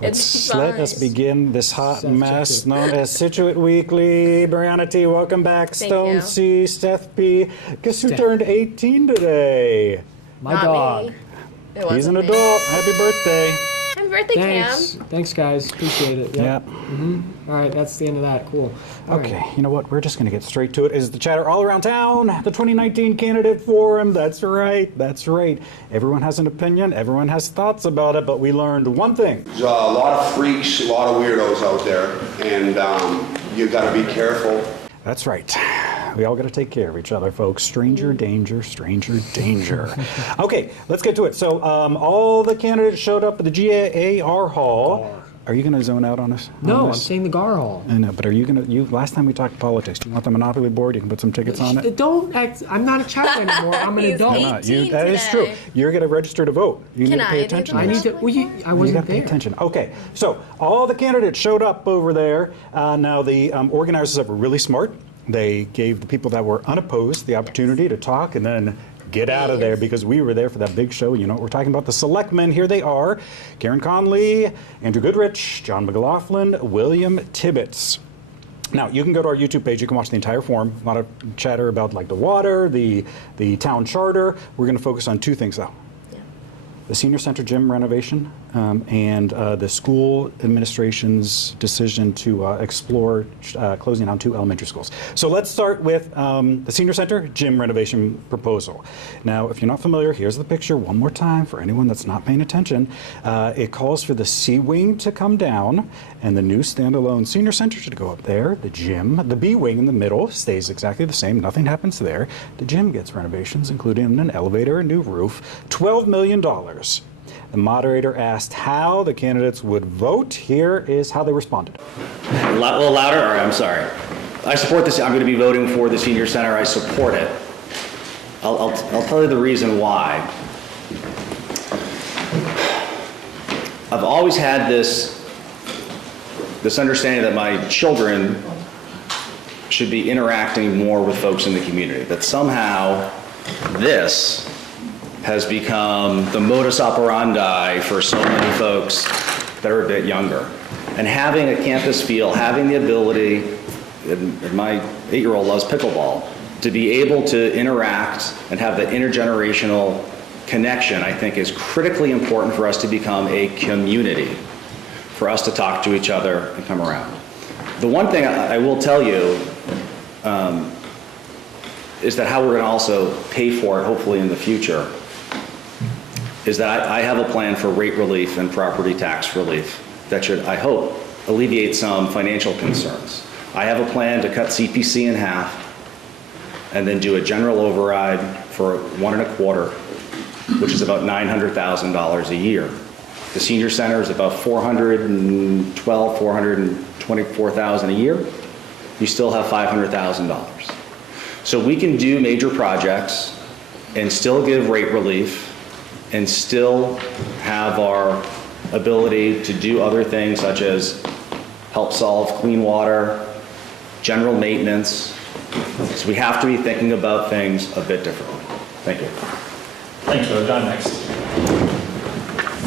Let us begin this hot mess known as Scituate Weekly. Brianna T, welcome back. Stone C, Steph P. Guess who turned 18 today? My dog. He's an adult. Happy birthday. Happy birthday, Thanks. Cam. Thanks, guys. Appreciate it. Yep. All right, that's the end of that. Cool. Okay, you know what? We're just going to get straight to it. Is the chatter all around town? The 2019 Candidate Forum. That's right. That's right. Everyone has an opinion. Everyone has thoughts about it. But we learned one thing. There's a lot of freaks, a lot of weirdos out there, and you got to be careful. That's right. We all got to take care of each other, folks. Stranger danger, stranger danger. Okay, let's get to it. So all the candidates showed up at the GAR Hall. Are you going to zone out on us? No, I'm saying the GAR Hall. I know, but are you going to, last time we talked politics, do you want the Monopoly board? You can put some tickets on it. Don't act, I'm not a child anymore. I'm an adult. That is true. You're going to register to vote. You need to pay attention. I need to, I wasn't you got to pay attention. Okay, so all the candidates showed up over there. Now the organizers were really smart. They gave the people that were unopposed the opportunity to talk and then get out of there, because we were there for that big show. You know what we're talking about. The selectmen, here they are. Karen Conley, Andrew Goodrich, John McLaughlin, William Tibbetts. Now, you can go to our YouTube page. You can watch the entire forum. A lot of chatter about like the water, the town charter. We're going to focus on two things, though. The senior center gym renovation and the school administration's decision to explore closing down 2 elementary schools. So let's start with the senior center gym renovation proposal. Now, if you're not familiar, here's the picture one more time for anyone that's not paying attention. It calls for the C wing to come down and the new standalone senior center to go up there. The gym, the B wing in the middle stays exactly the same. Nothing happens there. The gym gets renovations, including an elevator, a new roof, $12 million. The moderator asked how the candidates would vote. Here is how they responded. A little louder? All right, I'm sorry. I support this. I'm going to be voting for the senior center. I support it. I'll tell you the reason why. I've always had this understanding that my children should be interacting more with folks in the community, that somehow this has become the modus operandi for so many folks that are a bit younger. And having a campus feel, having the ability, and my 8-year-old loves pickleball, to be able to interact and have that intergenerational connection, I think is critically important for us to become a community, for us to talk to each other and come around. The one thing I will tell you is that how we're going to also pay for it, hopefully in the future, is that I have a plan for rate relief and property tax relief that should, I hope, alleviate some financial concerns. I have a plan to cut CPC in half and then do a general override for 1.25, which is about $900,000 a year. The senior center is about $412,000, $424,000 a year. You still have $500,000. So we can do major projects and still give rate relief and still have our ability to do other things such as help solve clean water, general maintenance. So we have to be thinking about things a bit differently. Thank you. Thanks, Joe. John next.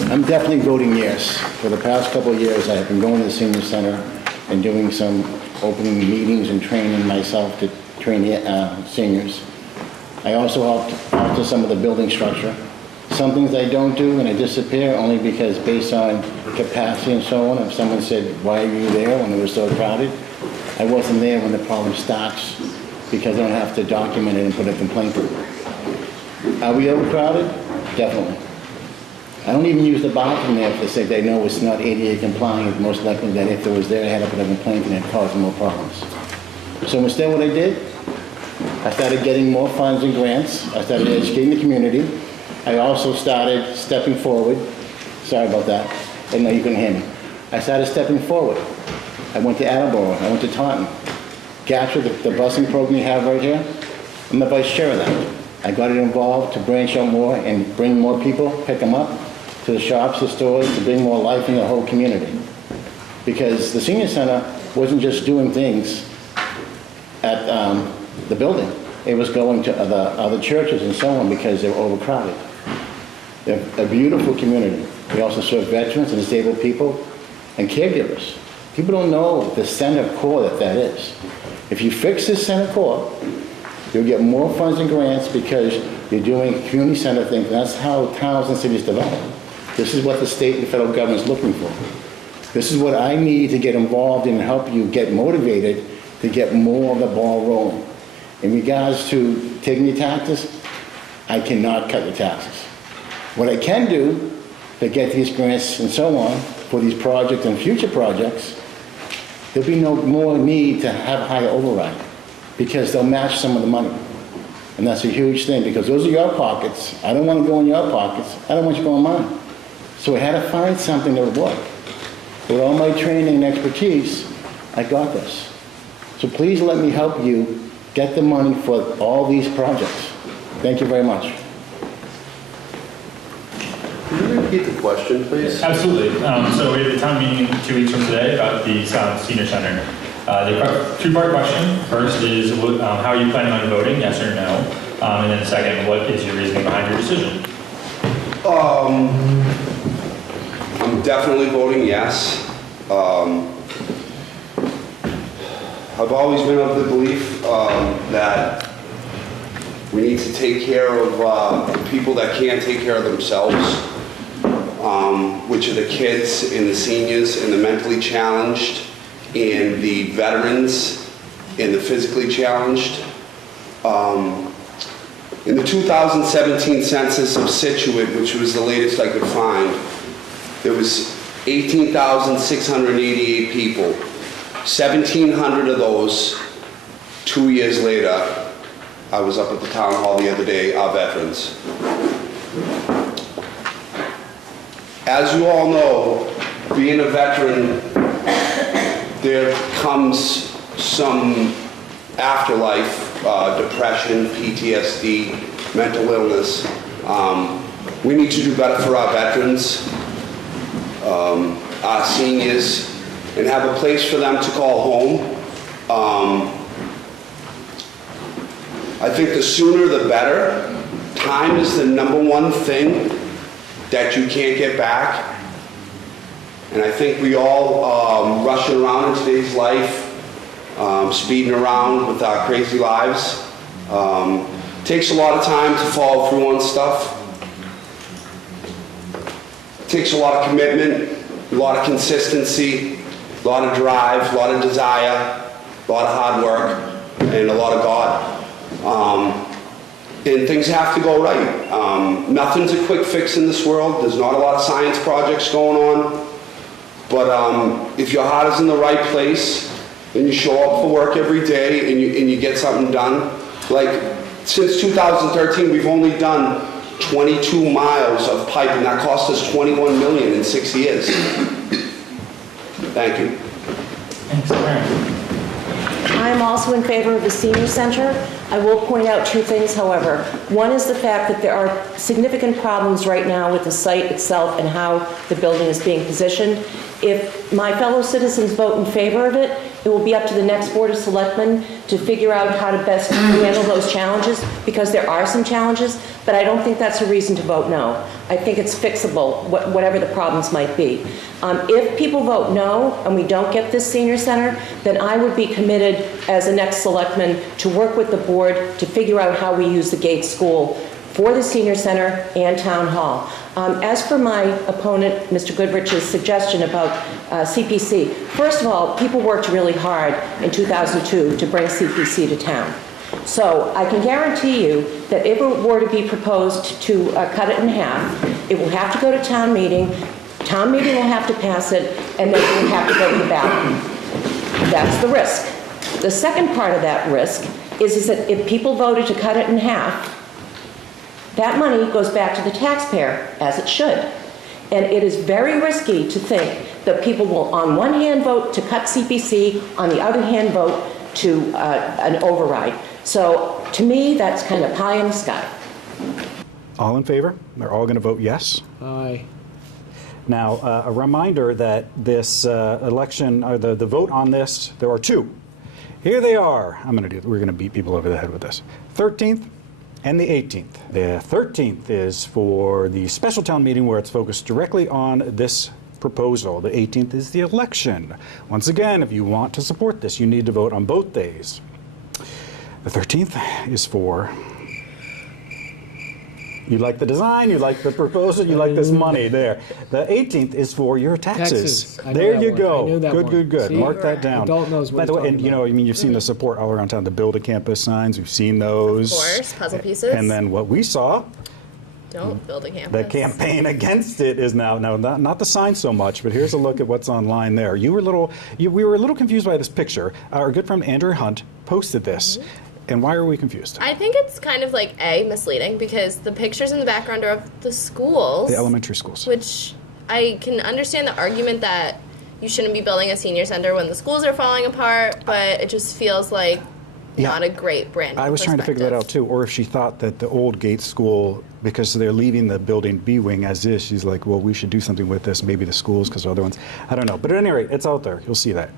I'm definitely voting yes. For the past couple of years, I have been going to the senior center and doing some opening meetings and training myself to train the seniors. I also helped alter some of the building structure. Some things I don't do and I disappear only because based on capacity and so on, if someone said, why are you there when it was so crowded? I wasn't there when the problem starts because I don't have to document it and put a complaint through. Are we overcrowded? Definitely. I don't even use the bathroom there if they say they know it's not ADA compliant, most likely that if it was there, I had to put a complaint and it caused more problems. So instead what I did, I started getting more funds and grants. I started educating the community. I also started stepping forward. Sorry about that. I didn't know you couldn't hear me. I started stepping forward. I went to Attleboro. I went to Taunton. Gatcher, the busing program you have right here, I'm the vice chair of that. I got it involved to branch out more and bring more people, pick them up to the shops, the stores, to bring more life in the whole community. Because the senior center wasn't just doing things at the building. It was going to other churches and so on because they were overcrowded. They're a beautiful community. We also serve veterans and disabled people. and caregivers. People don't know the center core that is. If you fix this center core, you'll get more funds and grants because you're doing community center things. That's how towns and cities develop. This is what the state and federal government's looking for. This is what I need to get involved in and help you get motivated to get more of the ball rolling. In regards to taking your taxes, I cannot cut your taxes. What I can do to get these grants and so on for these projects and future projects, there'll be no more need to have a higher override because they'll match some of the money. And that's a huge thing because those are your pockets. I don't want to go in your pockets. I don't want you to go in mine. So I had to find something that would work. With all my training and expertise, I got this. So please let me help you get the money for all these projects. Thank you very much. Can you repeat the question, please? Absolutely. So we have a town meeting 2 weeks from today about the senior center. The two-part question. First is how are you planning on voting, yes or no? And then second, what is your reasoning behind your decision? I'm definitely voting yes. I've always been of the belief that we need to take care of people that can't take care of themselves, which are the kids and the seniors and the mentally challenged and the veterans and the physically challenged. In the 2017 census of Scituate, which was the latest I could find, there was 18,688 people. 1,700 of those, 2 years later, I was up at the town hall the other day, are veterans. As you all know, being a veteran, there comes some afterlife, depression, PTSD, mental illness. We need to do better for our veterans, our seniors, and have a place for them to call home. I think the sooner the better. Time is the #1 thing that you can't get back. And I think we all rushing around in today's life, speeding around with our crazy lives. Takes a lot of time to follow through on stuff. Takes a lot of commitment, a lot of consistency, a lot of drive, a lot of desire, a lot of hard work, and a lot of God. And things have to go right. Nothing's a quick fix in this world. There's not a lot of science projects going on. But if your heart is in the right place and you show up for work every day and you get something done, like since 2013, we've only done 22 miles of pipe, and that cost us $21 million in 6 years. Thank you. Thanks, Karen. I'm also in favor of the senior center. I will point out 2 things, however. One is the fact that there are significant problems right now with the site itself and how the building is being positioned. If my fellow citizens vote in favor of it, it will be up to the next Board of Selectmen to figure out how to best handle those challenges, because there are some challenges, but I don't think that's a reason to vote no. I think it's fixable, whatever the problems might be. If people vote no and we don't get this senior center, then I would be committed as the next selectman to work with the board to figure out how we use the Gates School for the senior center and town hall. As for my opponent, Mr. Goodrich's suggestion about CPC, first of all, people worked really hard in 2002 to bring CPC to town. So I can guarantee you that if it were to be proposed to cut it in half, it will have to go to town meeting. Town meeting will have to pass it, and then it will have to go to the ballot. That's the risk. The second part of that risk is that if people voted to cut it in half, that money goes back to the taxpayer, as it should. And it is very risky to think that people will, on one hand, vote to cut CPC, on the other hand, vote to an override. So to me, that's kind of pie in the sky. All in favor? They're all going to vote yes. Aye. Now, a reminder that this election, or the vote on this, there are 2. Here they are. We're going to beat people over the head with this. 13th and the 18th. The 13th is for the special town meeting where it's focused directly on this proposal. The 18th is the election. Once again, if you want to support this, you need to vote on both days. The 13th is for, you like the design, you like the proposal, you like this money there. The 18th is for your taxes. Taxes. I know There that you one. I go. knew that Good, one. good, good. See? Mark that down. Adult knows what By the he's way, and talking you know, about. I mean, you've seen the support all around town. The Build a Campus signs, we've seen those. Of course, puzzle pieces. And then what we saw, Don't build a campus. the campaign against it is now not the sign so much, but here's a look at what's online there. We were a little confused by this picture. Our good friend Andrew Hunt posted this. And why are we confused? I think it's kind of like misleading because the pictures in the background are of the schools. The elementary schools. Which I can understand the argument that you shouldn't be building a senior center when the schools are falling apart, but it just feels like not a great brand. I was trying to figure that out too. Or if she thought that the old Gates School, because they're leaving the building B wing as is, she's like, well, we should do something with this. Maybe the schools, because other ones, I don't know. But at any rate, it's out there. You'll see that.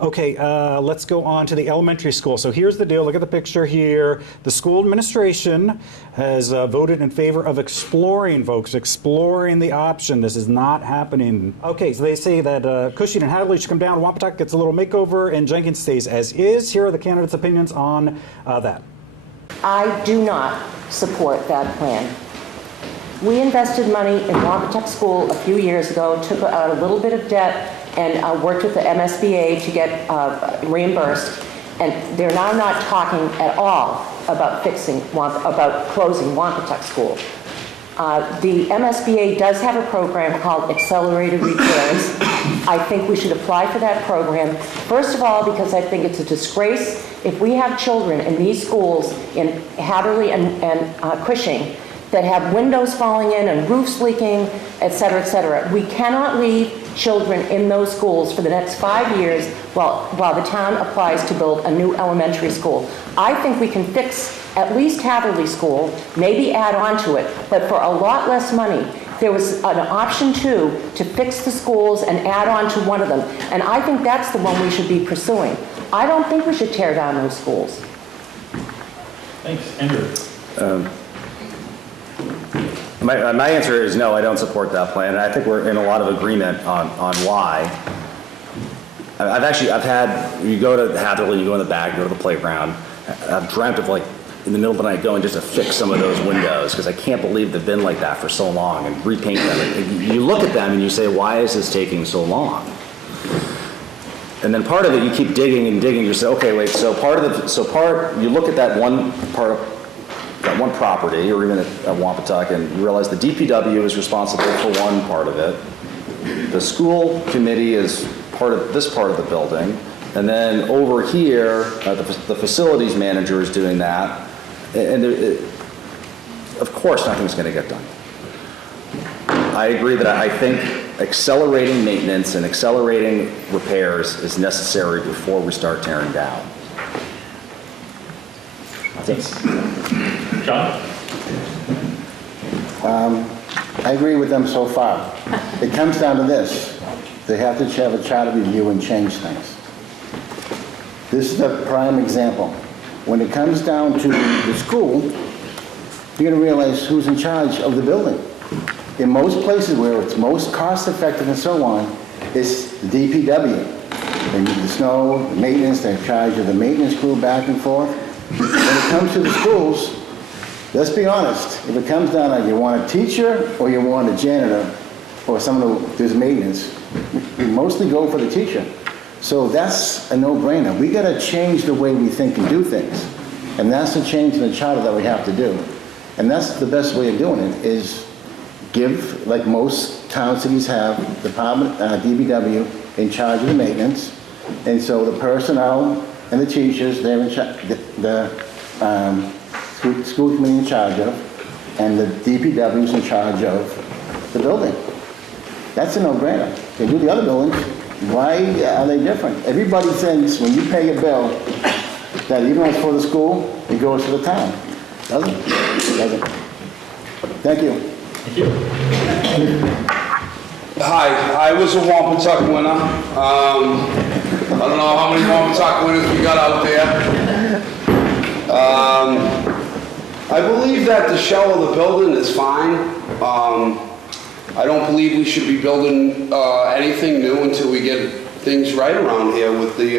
Okay, let's go on to the elementary school. So here's the deal. Look at the picture here. The school administration has voted in favor of exploring, folks, exploring the option. This is not happening. Okay, so they say that Cushing and Hadley should come down. Wampatuck gets a little makeover, and Jenkins stays as is. Here are the candidates' opinions on that. I do not support that plan. We invested money in Wampatuck School a few years ago, took out a little bit of debt, and worked with the MSBA to get reimbursed. And they're now not talking at all about about closing Wampatuck School. The MSBA does have a program called Accelerated Repairs. I think we should apply for that program. First of all, because I think it's a disgrace if we have children in these schools in Hatherley and Cushing that have windows falling in and roofs leaking, et cetera, et cetera. We cannot leave children in those schools for the next 5 years while the town applies to build a new elementary school. I think we can fix at least Hatherley School, maybe add on to it, but for a lot less money. There was an option to fix the schools and add on to one of them. And I think that's the one we should be pursuing. I don't think we should tear down those schools. Thanks. Andrew? My answer is no, I don't support that plan, and I think we're in a lot of agreement on why. You go to Hatherley, you go in the back, you go to the playground. I've dreamt of like in the middle of the night going just to fix some of those windows because I can't believe they've been like that for so long and repaint them. And you look at them and you say, why is this taking so long? And then part of it, you keep digging and digging. You say, okay, wait. You look at that one property, or even at Wampatuck, and you realize the DPW is responsible for one part of it. The school committee is part of this part of the building, and then over here, the facilities manager is doing that. And of course, nothing's going to get done. I agree that I think accelerating maintenance and accelerating repairs is necessary before we start tearing down. John? I agree with them so far. It comes down to this. They have to have a charter review and change things. This is a prime example. When it comes down to the school, you're going to realize who's in charge of the building. In most places where it's most cost effective and so on, it's the DPW. They need the snow, the maintenance, they're in charge of the maintenance crew back and forth. When it comes to the schools, let's be honest, if it comes down to you want a teacher or you want a janitor or someone who does maintenance, we mostly go for the teacher. So that's a no-brainer. We got to change the way we think and do things. And that's the change in the charter that we have to do. And that's the best way of doing it, is give, like most town cities have, department, DPW in charge of the maintenance. And so the personnel and the teachers, they're in charge, the school committee in charge of, and the DPW is in charge of the building. That's a no-brainer. They do the other buildings. Why are they different? Everybody thinks when you pay a bill that even though it's for the school, it goes to the town. Doesn't it? It doesn't. Thank you. Thank you. Hi, I was a Wampatuck winner. I don't know how many Wampatuck winners we got out there. I believe that the shell of the building is fine. I don't believe we should be building anything new until we get things right around here with the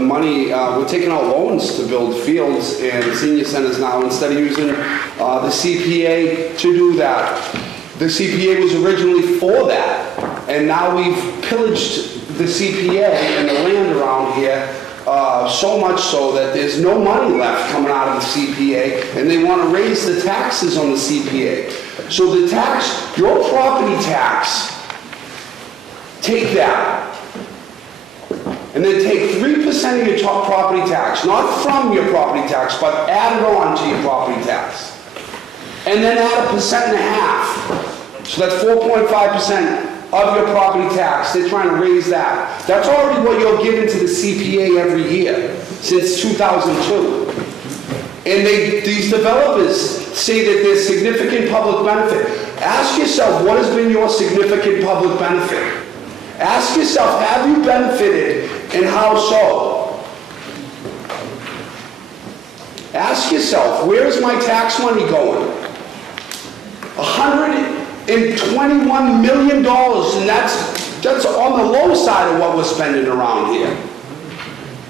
money. We're taking out loans to build fields and senior centers now instead of using the CPA to do that. The CPA was originally for that, and now we've pillaged the CPA and the land around here so much so that there's no money left coming out of the CPA, and they want to raise the taxes on the CPA. So the tax, your property tax, take that, and then take 3% of your top property tax, not from your property tax, but add it on to your property tax. And then add 1.5%. So that's 4.5% of your property tax. They're trying to raise that. That's already what you're giving to the CPA every year since 2002. And these developers say that there's significant public benefit. Ask yourself, what has been your significant public benefit? Ask yourself, have you benefited, and how so? Ask yourself, where's my tax money going? $121 million, and that's on the low side of what we're spending around here.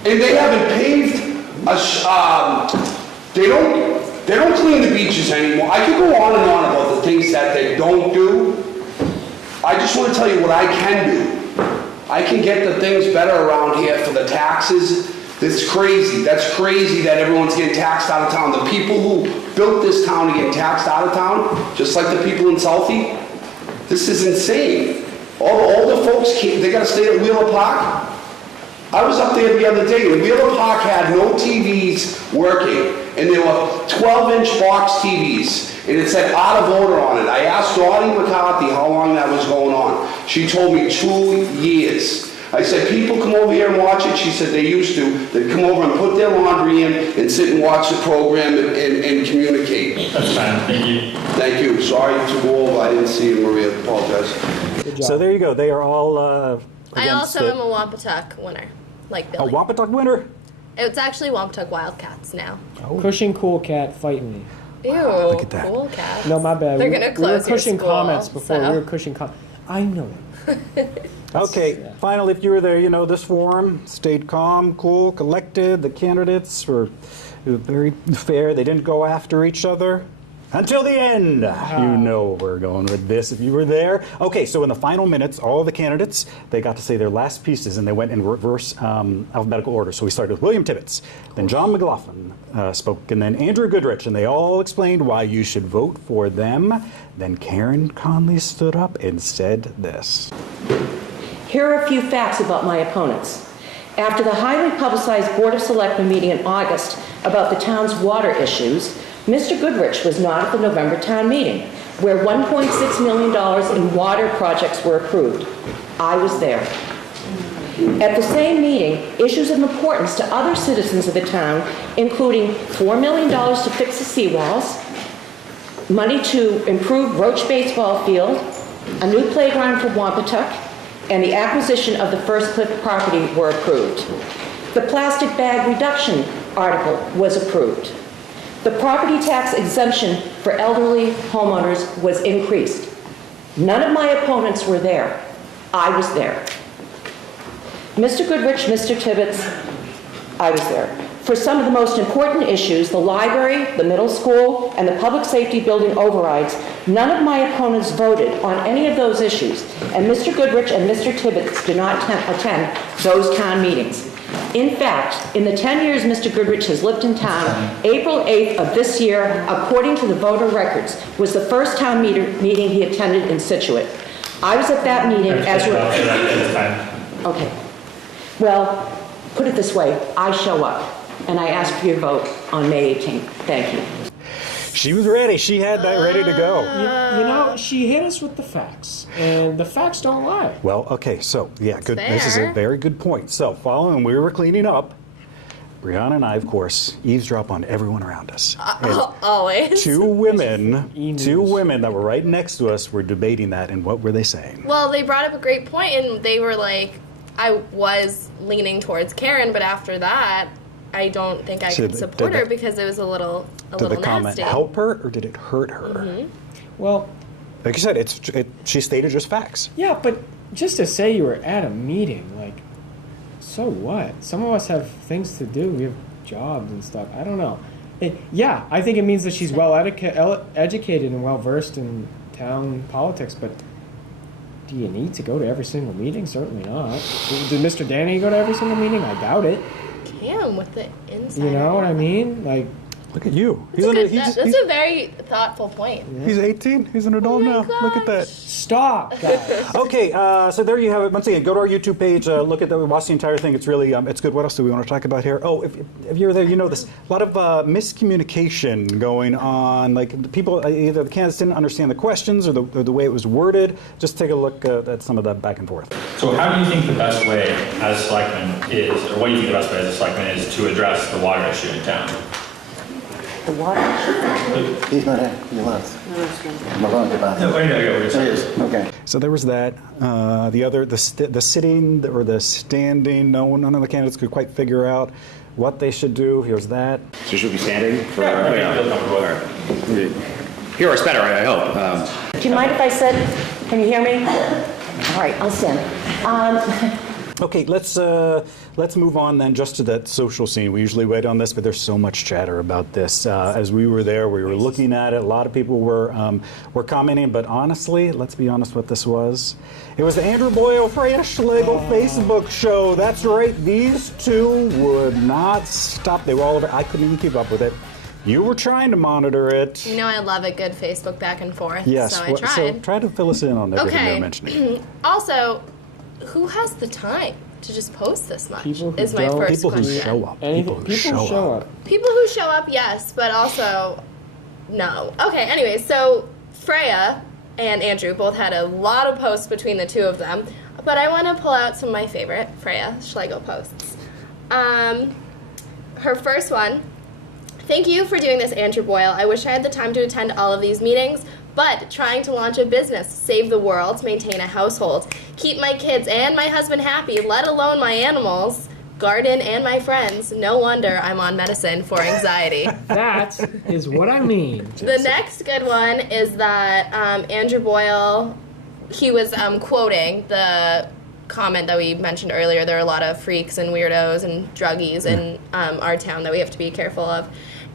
And they haven't paved they don't clean the beaches anymore. I could go on and on about the things that they don't do. I just want to tell you what I can do. I can get the things better around here for the taxes. That's crazy. That's crazy that everyone's getting taxed out of town. The people who built this town are getting taxed out of town, just like the people in Southie. This is insane. All the older folks, they got to stay at Wheeler Park. I was up there the other day, and Wheeler Park had no TVs working, and there were 12-inch box TVs, and it said out of order on it. I asked Dottie McCarthy how long that was going on. She told me 2 years. I said, people come over here and watch it. She said they used to. They'd come over and put their laundry in and sit and watch the program and communicate. That's fine. Thank you. Thank you. Sorry to go over. I didn't see you, Maria. Apologize. Good job. So there you go. They are all I against also it. am a Wampatuck winner, like A Billy. Wampatuck winner? It's actually Wampatuck Wildcats now. Cushing Cool Cat fighting me. Ew, Look at that. cool cats. No, my bad. They're We- gonna we close were your Cushing school, comments before. so. We were Cushing comments. I know it. Okay, Yeah. finally, if you were there, this forum stayed calm, cool, collected. The candidates were very fair. They didn't go after each other until the end. You know where we're going with this if you were there. Okay, so in the final minutes, all the candidates, they got to say their last pieces, and they went in reverse alphabetical order. So we started with William Tibbetts, then John McLaughlin spoke, and then Andrew Goodrich, and they all explained why you should vote for them. Then Karen Conley stood up and said this. Here are a few facts about my opponents. After the highly publicized Board of Selectmen meeting in August about the town's water issues, Mr. Goodrich was not at the November town meeting, where $1.6 million in water projects were approved. I was there. At the same meeting, issues of importance to other citizens of the town, including $4 million to fix the seawalls, money to improve Roach Baseball Field, a new playground for Wampatuck, and the acquisition of the First Cliff property were approved. The plastic bag reduction article was approved. The property tax exemption for elderly homeowners was increased. None of my opponents were there. I was there. Mr. Goodrich, Mr. Tibbetts, I was there. For some of the most important issues, the library, the middle school, and the public safety building overrides, none of my opponents voted on any of those issues, and Mr. Goodrich and Mr. Tibbetts did not attend those town meetings. In fact, in the 10 years Mr. Goodrich has lived in town, April 8th of this year, according to the voter records, was the first town meeting he attended in Scituate. I was at that meeting as... Okay. Well, put it this way, I show up, and I ask for your vote on May 18th. Thank you. She was ready. She had that ready to go. You know, she hit us with the facts, and the facts don't lie. Well, okay, so, yeah, good. This is a fair. very good point. So, following we were cleaning up, Brianna and I, of course, eavesdrop on everyone around us. And Always. two women that were right next to us were debating that, and what were they saying? Well, they brought up a great point, and they were like, I was leaning towards Karen, but after that, I don't think I So could support did her the- because it was a little Did the comment nasty. help her, or did it hurt her? Well, Like you said, she stated just facts. Yeah, but just to say you were at a meeting, like, so what? Some of us have things to do. We have jobs and stuff. I don't know. Yeah, I think it means that she's educated and well versed in town politics, but do you need to go to every single meeting? Certainly not. Did Mr. Danny go to every single meeting? I doubt it. Cam with the insider. You know what I mean? Like, Look at you. That's a very thoughtful point. He's 18. He's an adult now. Look at that. stop, guys. Okay, so there you have it. Once again, go to our YouTube page, watch the entire thing. It's really, it's good. What else do we want to talk about here? Oh, if you're there, you know this. A lot of miscommunication going on. Like people, either the candidates didn't understand the questions or the way it was worded. Just take a look at some of that back and forth. So how do you think the best way as a selectman is, or what do you think the best way as a selectman is to address the water issue in town? The water. He's not here. He left. I'm alone about No, wait, no, yeah, we're There he is. Okay. So there was that. The sitting or the standing. None of the candidates could quite figure out what they should do. Here's that. So should we be standing? For, Yeah, feel comfortable. Hear us better, I hope. Do you mind if I sit? Can you hear me? All right, I'll stand. Okay, let's move on then just to that social scene. We usually wait on this, but there's so much chatter about this. As we were there, we were looking at it. A lot of people were commenting, but honestly, let's be honest what this was. It was the Andrew Boyle, Freya Schlegel Facebook show. That's right, these two would not stop. They were all over. I couldn't even keep up with it. You were trying to monitor it. You know I love a good Facebook back and forth, Yes, so I tried. So try to fill us in on everything you're mentioning. Also, who has the time to just post this much? People who is my don't. first People who question. show up. People who show up. People who show up, yes, but also no. Okay, anyway, so Freya and Andrew both had a lot of posts between the two of them, but I want to pull out some of my favorite Freya Schlegel posts. Her first one: thank you for doing this, Andrew Boyle. I wish I had the time to attend all of these meetings, but trying to launch a business, save the world, maintain a household, keep my kids and my husband happy, let alone my animals, garden and my friends. No wonder I'm on medicine for anxiety. That is what I mean. The next good one is that Andrew Boyle, he was quoting the comment that we mentioned earlier. There are a lot of freaks and weirdos and druggies in our town that we have to be careful of.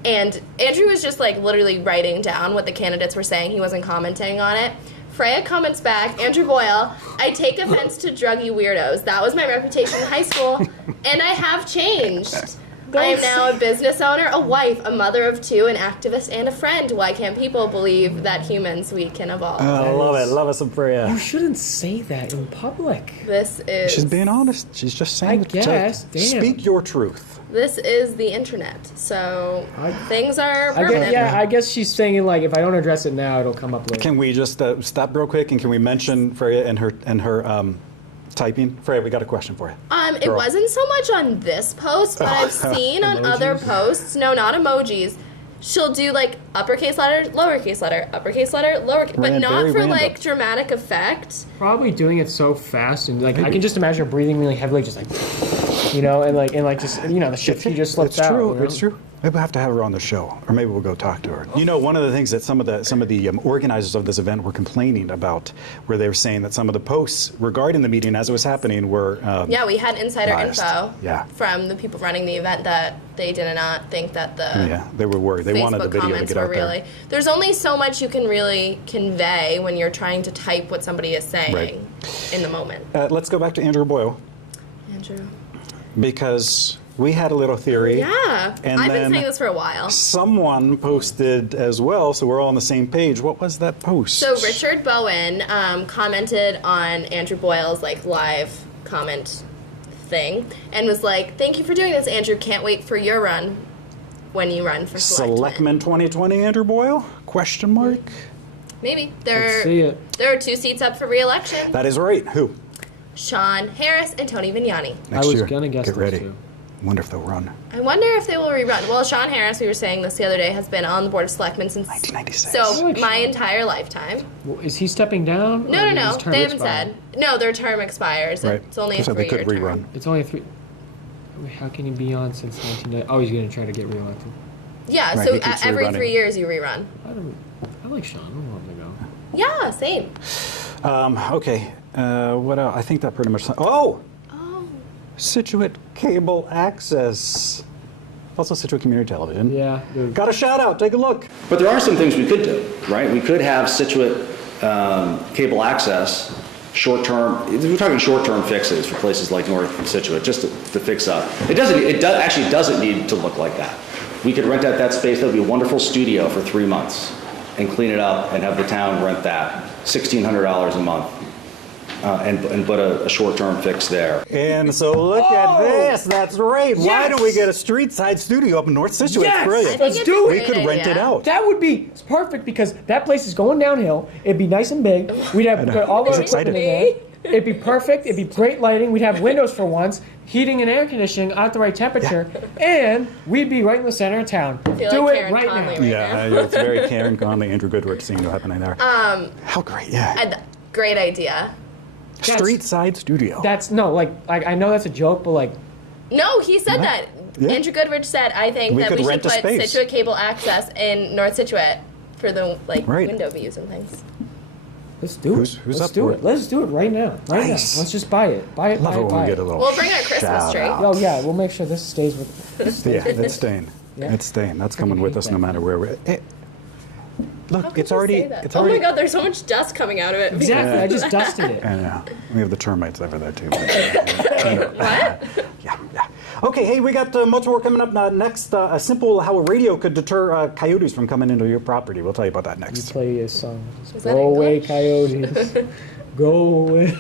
And Andrew was just like literally writing down what the candidates were saying. He wasn't commenting on it. Freya comments back, Andrew Boyle, I take offense to druggy weirdos. That was my reputation in high school, and I have changed. I am now a business owner, a wife, a mother of two, an activist, and a friend. Why can't people believe that humans, we can evolve? I love it. Love us some Freya. You shouldn't say that in public. This is... She's being honest. She's just saying I guess. Damn. Speak your truth. This is the internet, so things are I permanent. guess she's saying like if I don't address it now, it'll come up later. Can we just stop real quick and can we mention Freya and her typing? Freya, we got a question for you. It wasn't so much on this post, but I've seen on other posts. No, not emojis. She'll do like uppercase letter, lowercase letter, uppercase letter, lowercase, but not for like dramatic effect. Probably doing it so fast and like I can just imagine her breathing really heavily, just like, you know, and like just the shit she just slips out. True. You know? It's true. Maybe we'll have to have her on the show, or maybe we'll go talk to her. You know, one of the things that some of the organizers of this event were complaining about, where they were saying that some of the posts regarding the meeting as it was happening were yeah, we had insider biased. info from the people running the event that they did not think that the they were worried. They wanted the Facebook video to comments get were out there. really. There's only so much you can really convey when you're trying to type what somebody is saying in the moment. Let's go back to Andrew Boyle, Andrew. because we had a little theory. Yeah, And I've been then saying this for a while. Someone posted as well, so we're all on the same page. What was that post? So Richard Bowen commented on Andrew Boyle's like live comment thing and was like, "Thank you for doing this, Andrew. Can't wait for your run when you run for Selectman 2020, Andrew Boyle? Question mark. Maybe Let's see it. there are 2 seats up for re-election: That is right. Who? Sean Harris and Tony Vignani. Next I was year. gonna guess Get those ready. two. Wonder if they'll run. I wonder if they will rerun. Well, Sean Harris, we were saying this the other day, has been on the Board of Selectmen since 1996. So like my Sean. entire lifetime. Well, is he stepping down? or No, did his term they haven't expire? said. No, their term expires. Right. It's only a So they 3-year could term. rerun. It's only a 3. Wait, how can he be on since 1990? Oh, he's gonna try to get reelected. Yeah, Right, so he keeps every rerunning. 3 years you rerun. I like Sean. I don't want him to go. Yeah, same. Okay, what else? I think that pretty much. Oh! Scituate Cable Access. Also Scituate Community Television. Yeah. Got a shout out, take a look. But there are some things we could do, right? We could have Scituate cable access, short-term, we're talking short-term fixes for places like North Scituate, just to fix up. It actually doesn't need to look like that. We could rent out that space, that would be a wonderful studio for 3 months, and clean it up and have the town rent that, $1,600 a month. And put a short-term fix there. And so look at this, that's right. Why Yes! don't we get a street side studio up in North Scituate? Yes! It's brilliant. Let's do it. We could rent it out. That would be perfect because that place is going downhill. It'd be nice and big. We'd have put all He's our excited. equipment in there. It'd be perfect. It'd be great lighting. We'd have windows for once, heating and air conditioning at the right temperature, and we'd be right in the center of town. I feel Do like it Karen right Conley now. right Yeah, now. it's very Karen Conley, Andrew Goodrich scene happening there. How great, yeah. Great idea. Street side studio. That's no, like I know that's a joke, but like No, he said that. Yeah. Andrew Goodrich said, I think We that could we should rent a put space. Scituate Cable Access in North Scituate for the Right. window views and things. let's do Who's it. up Let's do for it. it? Let's do it right now. Right Nice. now. Let's just buy it. Buy it. Love buy it it. when Buy we it. get a little We'll bring our Christmas shout tree. out. Oh yeah, we'll make sure this stays with. Yeah, it's staying. Yeah. It's staying. That's coming with us no hate that. matter where we're. Look, How could it's you already. say that? It's oh already. my god, there's so much dust coming out of it. Exactly. I just dusted it. I know. We have the termites over there too. What? Yeah. Okay, hey, we got much more coming up next. A simple how a radio could deter coyotes from coming into your property. We'll tell you about that You next. play a song. Is that Go away, English? coyotes. Go away.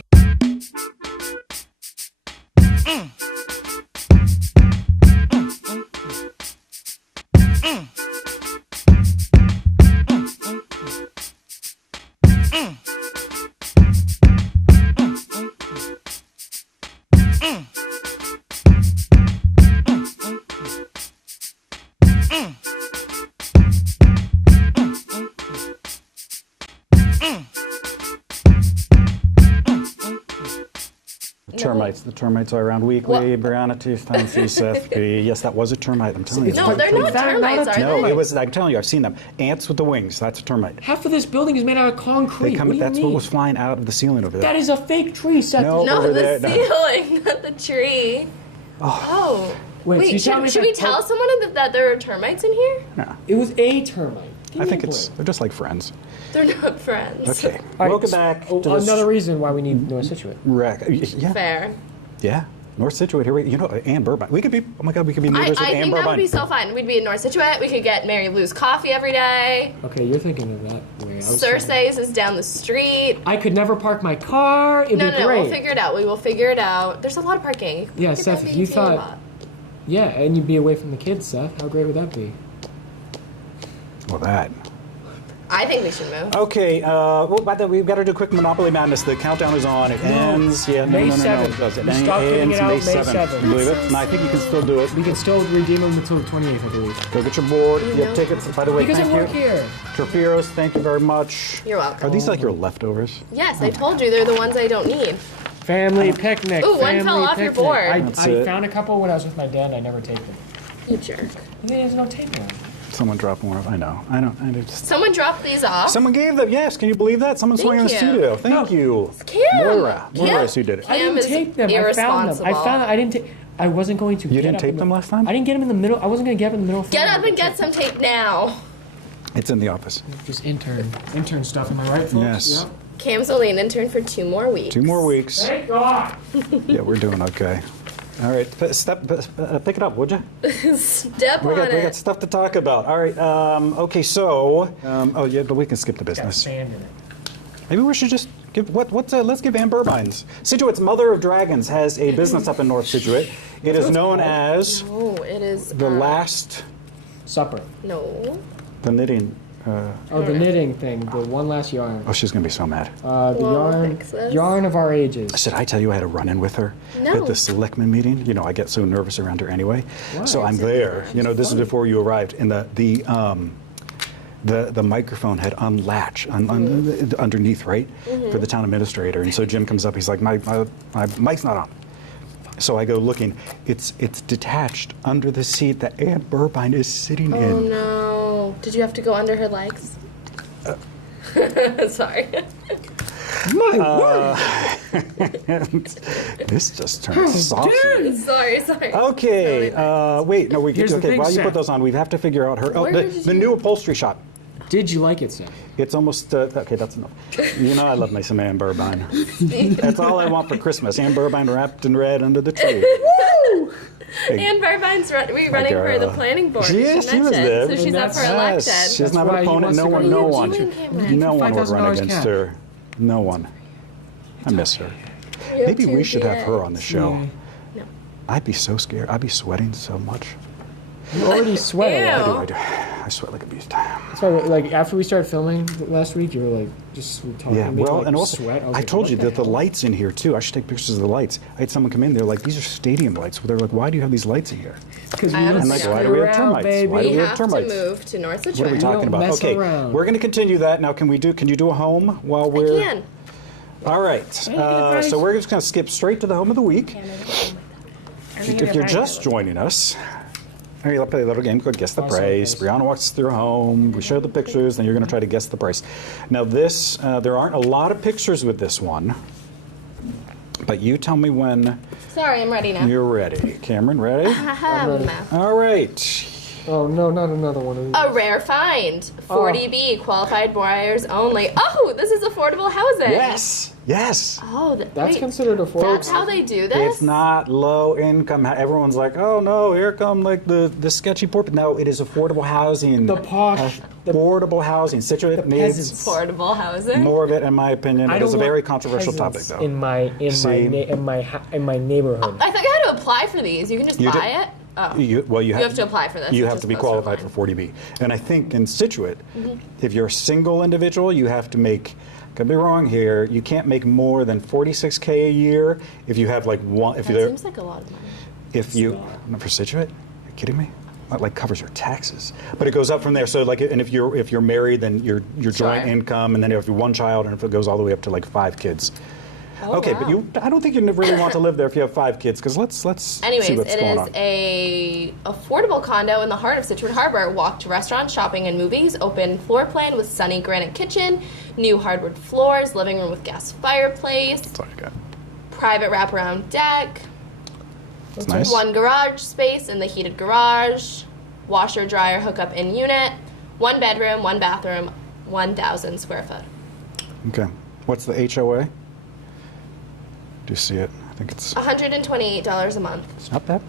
The termites are around weekly. Brianna T. Fancy Seth B. Yes, that was a termite. I'm telling you. No, they're not termites, are No, they? it was. I'm telling you, I've seen them. Ants with the wings. That's a termite. Half of this building is made out of concrete. They come. What do you That's mean? what was flying out of the ceiling over there. That is a fake tree, Seth. No. No, Over the there, no. ceiling, not the tree. Oh. Wait, so you tell me should we that- tell someone that there are termites in here? No, It was a termite. Give I me think a it's. break. They're just like friends. They're not friends. Okay. All right, Welcome so- back oh, to this another reason why we need North Scituate. wreck. Yeah. Fair. Yeah. North Scituate. Here we. You know, Ann Burbine. We could be. Oh my God, we could be I neighbors with Ann think that would be Burbine. so fun. We'd be in North Scituate. We could get Mary Lou's coffee every day. Okay, you're thinking of that way. I was Cersei's is down the street. I could never park my car. It'd No, be no, great. we'll figure it out. We will figure it out. There's a lot of parking. You can Yeah, park Seth, at if you the thought- lot. Yeah, and you'd be away from the kids, Seth. How great would that be? Well, that. I think we should move. Okay. Well, by the way, we've got to do quick Monopoly Madness. The countdown is on. It ends. Yeah. No, May no, no, no. 7th. It doesn't. We stopped giving ends it out May May 7th. 7th. You believe it? And I think you can still do it. We can still redeem them until the 28th, I believe. Go get your board. You know. have tickets. By the way, Because thank I work you. here. Torperos, thank you very much. You're welcome. Are these like your leftovers? Yes, I told you they're the ones I don't need. Family picnic. Ooh, one family fell off your picnic. board. That's I it. found a couple when I was with my dad and I never taped them. You jerk. There's no tape on. Someone dropped one. I know. I don't. I just. Someone dropped these off. Someone gave them. Yes. Can you believe that? Someone swung in the Thank you. studio. Thank No. you. Kim. Moira. Moira Kim. is who did it. I Kim didn't is tape them. I found them. irresponsible. I didn't take. I wasn't going to. You get didn't up tape in them the- last time? I didn't get them in the middle. I wasn't going to get them in the middle. of Get film. up and get some tape now. It's in the office. Just intern stuff. Am I right, folks? Yes. Yeah. Cam's only an intern for 2 more weeks. 2 more weeks. Thank God. Yeah, we're doing okay. All right, pick it up, would you? Step We on got it. stuff to talk about. All right. Okay. So. Oh yeah, but we can skip the Got business. sand in it. Maybe we should just give let's give Ann Burbines. Scituate's Mother of Dragons has a business up in North Scituate. It is known as Oh, it is. the last Supper. No. the knitting. Oh, the knitting thing. The one last yarn. Oh, she's gonna be so mad. The Well, yarn. fix this. Yarn of our ages. Did I tell you I had a run-in with her No. at the selectman meeting? You know, I get so nervous around her anyway. So I'm Why? there. You know, this is before you arrived, and the microphone had unlatched underneath, right, for the town administrator. And so Jim comes up. He's like, my mic's not on. So I go looking. It's detached under the seat that Ann Burbine is sitting Oh in. no. Did you have to go under her legs? Sorry. This just turned saucy. Sorry. Okay, wait, no, Here's the okay, thing, while you Seth. put those on, we have to figure out her, Where did the new upholstery shop. Did you like it, Seth? It's almost, okay, that's enough. You know I love my some Ann Burbine. That's all I want for Christmas, Ann Burbine wrapped in red under the tree. Woo! Ann Barbine's running for the planning board. She is, she was mentioned, there. So she's up for Yes, election. She's That's not an why he opponent, wants no to one, go no to one. June, Cameron. No one would run $5,000 against cash. her. No one. I miss her. Maybe we should have her on the show. No. I'd be so scared. I'd be sweating so much. You already sweat a lot. Ew. I do. I sweat like a beast. That's why, like, after we started filming last week, you were like, just talking Yeah, to me, well, like, and also, sweat. was I like, told what you that the hell? lights in here too. I should take pictures of the lights. I had someone come in. They're like, "These are stadium lights." They're like, "Why do you have these lights in here?" Because I we haven't don't seen screw it. Why do we have around, termites? baby. Why do We we have have to termites? move to North What are we Scituate. talking about? mess Okay, around. we're going to continue that now. Can you do a home while I we're? can. All right. So we're just going to skip straight to the home of the week. If you're just joining us, all right, let's play a little game called Guess the Price. Brianna walks through a home. We show the pictures, then you're going to try to guess the price. Now, this there aren't a lot of pictures with this one, but you tell me when Sorry, I'm ready now. you're ready. Cameron, ready? Math. All right. Oh, no, not another one of these. A rare find. 40B, qualified buyers only. Oh, this is affordable housing. Yes. Yes. Oh, That's wait, considered affordable. that's how they do this? It's not low income. Everyone's like, oh no, here come like the sketchy poor. But no, it is affordable housing. The posh, affordable housing. Scituate needs peasants. Affordable housing. more of it, in my opinion. I It don't is a want very controversial topic, peasants though. In my See? in my neighborhood. I thought you had to apply for these. You can just You do- buy it. Oh. You have to apply for this. You It's have to just be posted qualified online. for 40B. And I think in Scituate, if you're a single individual, you have to make, could be wrong here, you can't make more than $46K a year if you have like one, if That you're, seems like a lot of money. if you, not for Scituate, are you kidding me? That like covers your taxes, but it goes up from there. So like, and if you're married, then your joint Sure. income, and then if you have one child, and if it goes all the way up to like 5 kids. Oh, Okay, wow. but I don't think you really want to live there if you have 5 kids, because let's Anyways, see what's it going is on. a affordable condo in the heart of Scituate Harbor. Walk to restaurants, shopping, and movies. Open floor plan with sunny granite kitchen, new hardwood floors, living room with gas fireplace, That's all you got. private wraparound deck, It's nice. one garage space in the heated garage, washer dryer hookup in unit, 1 bedroom, 1 bathroom, 1,000 square foot. Okay. What's the HOA? Do you see it? I think it's $128 a month. it's not bad.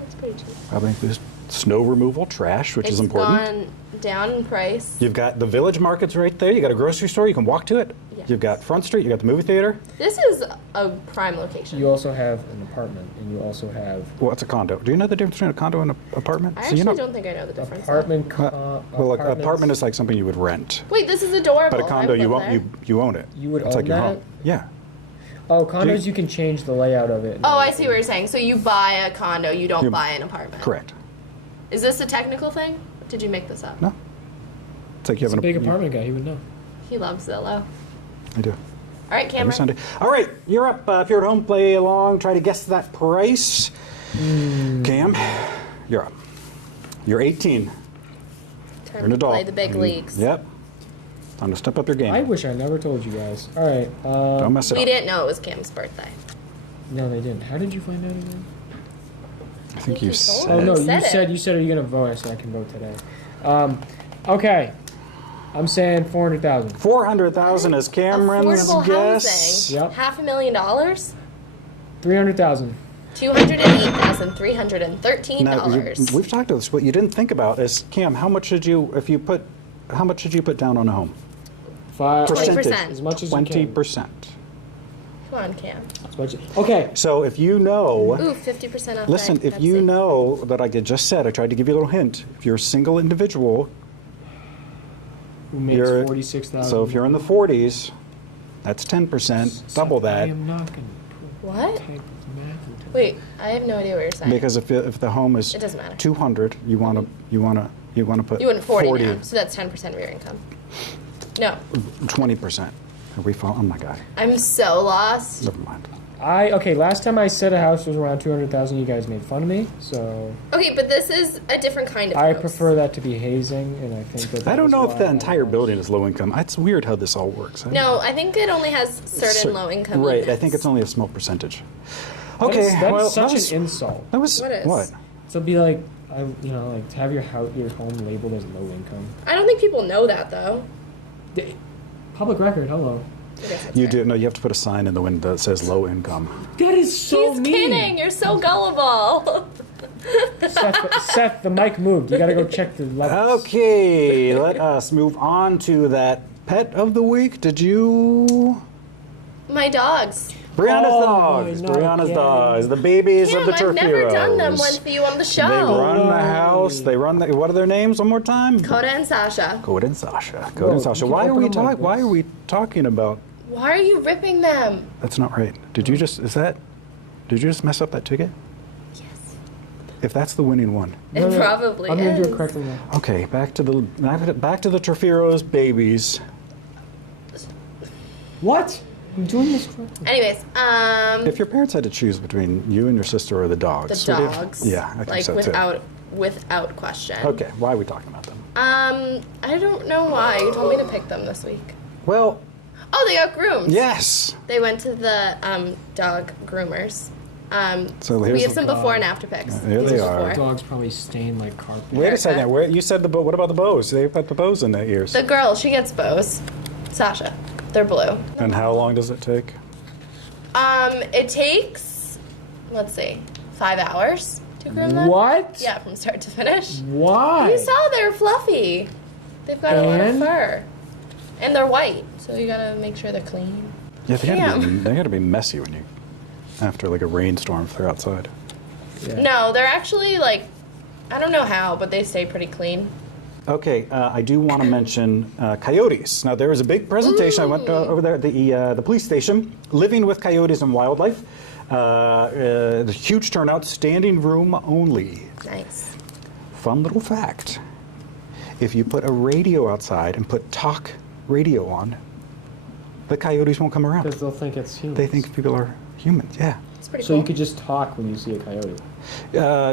That's pretty cheap. Probably includes snow removal, trash, which is It's important. gone down in price. You've got the village markets right there. You got a grocery store. You can walk to it. Yes. You've got Front Street. You got the movie theater. This is a prime location. You also have an apartment, and you also have Well, it's a condo. Do you know the difference between a condo and an apartment? I So actually you know, don't think I know the difference. apartment. well, like, apartments. apartment is like something you would rent, Wait, this is adorable. but a I condo would you live own. there. You own it. You would it's own like your that? home. Yeah. Oh, condos you can change the layout of it. and Oh, I everything. see what you're saying. So you buy a condo, you don't You- buy an apartment. Correct. Is this a technical thing? Did you make this up? No. It's like you He's have a big an apartment guy. He would know. He loves Zillow. I do. All right, Every Cameron. Sunday. All right, you're up. If you're at home, play along. Try to guess that price. Cam, you're up. You're 18. Time You're an to adult. play the big leagues. Yep. Time to step up your game. I wish I never told you guys. All right. Don't mess it We up. didn't know it was Cam's birthday. No, they didn't. How did you find out again? I think you said. Oh no, You said you said are you gonna vote so I can vote today? Okay. I'm saying 400,000. 400,000 is Cameron's Affordable guess. housing. Yep. $500,000. 300,000. $208,313. Now, we've talked about this. What you didn't think about is, Cam, how much should you put down on a home? 5. 20%. As much as you can. 20%. Come on, Cam. As much as, okay. So if you know, Ooh, 50% off. listen, Diet if you Pepsi. know that I just said, I tried to give you a little hint. If you're a single individual, Who makes you're 46,000? so if you're in the 40s, that's 10%, double I that. am not gonna What? type math into Wait, I have no idea what you're saying. Because if the home is It doesn't matter. 200, you want to put You went 40 now, so that's 10% of your income. No, 20%. Are we fall? Oh my God. I'm so lost. Never mind. Okay, last time I said a house was around 200,000, you guys made fun of me. So Okay, but this is a different kind of I house. prefer that to be hazing, and I think that. I don't is know why if the I entire was- building is low income. It's weird how this all works. No, I think it only has certain low income Right, units. I think it's only a small percentage. That Okay, is- that well, is such that was, an insult. that was What is? what? So it'd be like, like to have your home labeled as low income. I don't think people know that though. Public record. Hello. I guess that's You fair. do no. You have to put a sign in the window that says low income. That is so He's mean. kidding. You're so gullible. Seth, the mic moved. You gotta go check the levels. Okay, let us move on to that pet of the week. Did you? My dogs. Brianna's Oh, dogs. not Brianna's again. dogs. The babies Kim, of the I've Turf never done them Heroes. with you on the show. They run the Why? house. They run the. What are their names? One more time. Coda and Sasha. Coda and Sasha. Coda Whoa, and Sasha. you Why can are we open them like talking? Why this. are we talking about? Why are you ripping them? That's not right. Did you just? Is that? Did you just mess up that ticket? Yes. If that's the winning one. It probably I'm gonna do is. it correctly now. Okay, back to the Turf Heroes babies. What? I'm doing this correctly. Anyways, If your parents had to choose between you and your sister or the dogs, the what do you- dogs. yeah, I think like so without question. too. Okay, why are we talking about them? I don't know why. You told me to pick them this week. Well, Oh, they got groomed. yes. They went to the dog groomers. So We here's have the- some before and after pics. Here These they are are. before. Dogs probably stain like carpet. Wait a Haircut. second. Where you said the bow? What about the bows? They put the bows in their ears. The girl, she gets bows. Sasha. They're blue. And how long does it take? It takes, let's see, 5 hours to groom them. What? Yeah, from start to finish. Why? You saw they're fluffy. They've got a lot of And? fur. And they're white, so you gotta make sure they're clean. Yeah, Damn. they gotta be messy when you after like a rainstorm if they're outside. Yeah. No, they're actually like, I don't know how, but they stay pretty clean. Okay, I do want to mention coyotes. Now there was a big presentation. I went over there at the police station, living with coyotes and wildlife. The huge turnout, standing room only. Nice. Fun little fact: if you put a radio outside and put talk radio on, the coyotes won't come around. Because they'll think it's humans. They think people are humans. Yeah. It's pretty So cool. you could just talk when you see a coyote.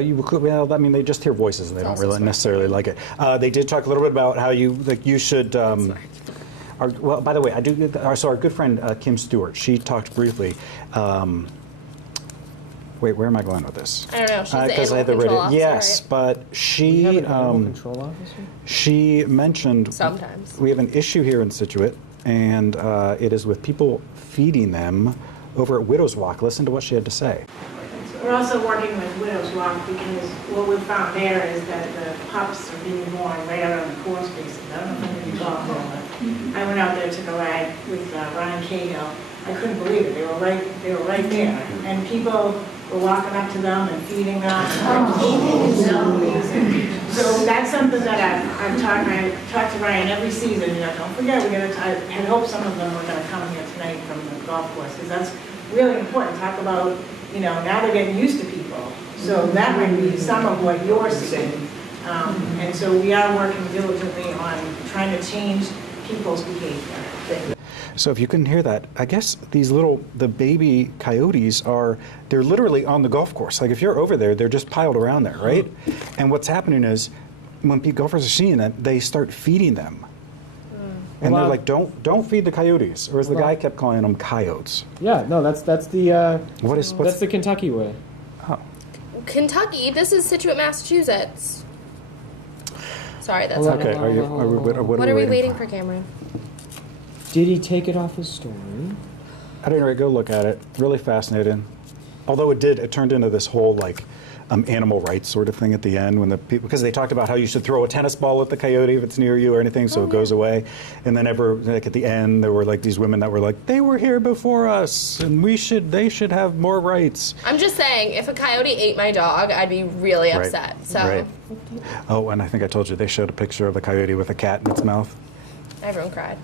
You could, well, I mean, they just hear voices and they don't also really smart. necessarily like it. They did talk a little bit about how you should. Well, by the way, I do. So our good friend Kim Stewart, she talked briefly. Wait, where am I going with this? I don't know. She's the Because I animal had the control radio. officer, Yes, right? but We she have an animal control officer? she mentioned Sometimes. we have an issue here in Scituate, and it is with people feeding them over at Widow's Walk. Listen to what she had to say. We're also working with Widow's Walk because what we found there is that the pups are being born right out on the corn spaces. I don't know if you've gone there, but I went out there, took a ride with Ryan Cahill. I couldn't believe it. They were right there. And people were walking up to them and feeding them. So that's something that I talk to Ryan every season, don't forget, I had hoped some of them were gonna come here tonight from the golf course, because that's really important. Talk about, now they're getting used to people. So that might be some of what you're seeing. And so we are working diligently on trying to change people's behavior. So if you couldn't hear that, I guess the baby coyotes they're literally on the golf course. Like if you're over there, they're just piled around there, right? And what's happening is when golfers are seeing that, they start feeding them. And Well, they're like, don't feed the coyotes. Or as the well, guy kept calling them coyotes. Yeah, no, that's the What's that's the Kentucky way. oh. Kentucky, this is Scituate, Massachusetts. Sorry, that's Hello. not Okay, What are we waiting for, Cameron? Did he take it off his story? At any rate, go look at it. Really fascinating. Although it turned into this whole animal rights sort of thing at the end when the people, because they talked about how you should throw a tennis ball at the coyote if it's near you or anything, so it goes away. And then at the end, there were these women that were like, they were here before us, and they should have more rights. I'm just saying, if a coyote ate my dog, I'd be really Right, upset. So right. Oh, and I think I told you they showed a picture of a coyote with a cat in its mouth. everyone cried.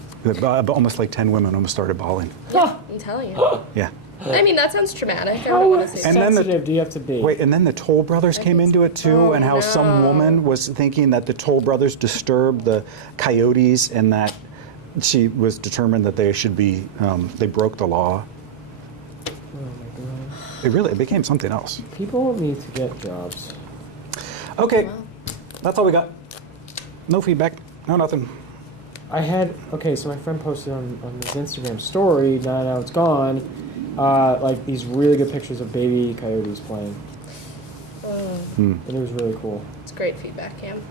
Almost 10 women almost started bawling. I'm telling you. Yeah. I mean, that sounds traumatic. I How don't want to see And that. then sensitive do you have to be? Wait, and then the Toll Brothers came into it too, Oh, and how some no. woman was thinking that the Toll Brothers disturbed the coyotes, and that she was determined that they should be, they broke the law. Oh my it became something else. People need to get jobs. Okay, that's all we got. No feedback, no nothing. So my friend posted on his Instagram story, now it's gone, like these really good pictures of baby coyotes playing. And it was really cool. It's great feedback, Cam.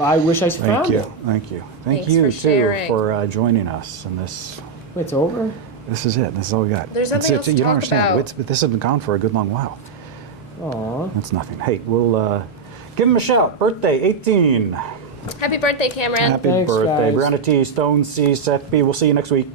I wish I found it. Thank you. Thanks you for too sharing. for joining us in this. Wait, it's over? This is it. This is all we got. There's nothing else to You don't talk understand. about. This has been gone for a good long while. Aw. That's nothing. Hey, we'll give him a shout. Birthday, 18. Happy birthday, Cameron. Happy Thanks, birthday. guys. Brianna T, Stone C, Seth B. We'll see you next week.